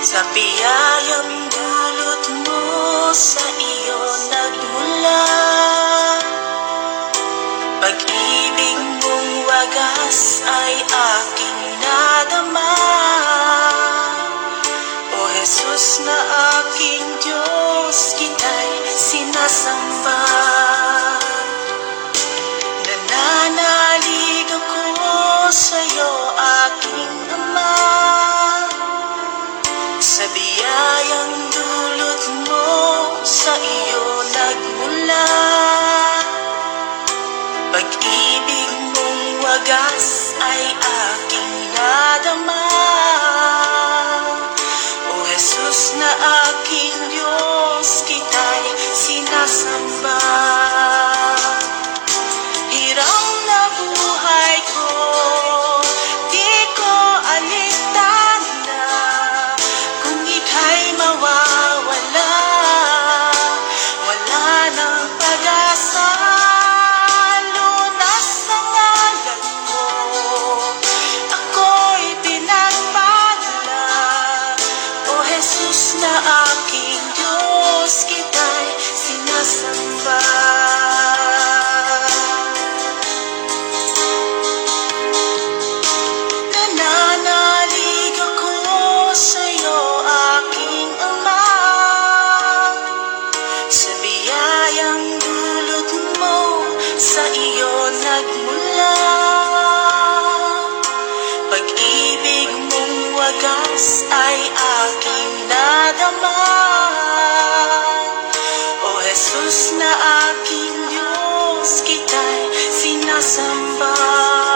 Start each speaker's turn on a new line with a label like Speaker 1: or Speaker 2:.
Speaker 1: Biyayang dulot mo sa iyo nagmula Pag-ibig mong wagas ay aking nadama. O Jesus na aking Diyos, kita'y sinasamba Pag-ibig mong wagas ay aking nadama. Jesus na aking Diyos, kita'y sinasamba Jesus na aking Diyos, kita'y sinasamba. Nananalig ako sa'yo, aking Ama. Sa biyayang dulot mo, sa iyo nagmula somebody.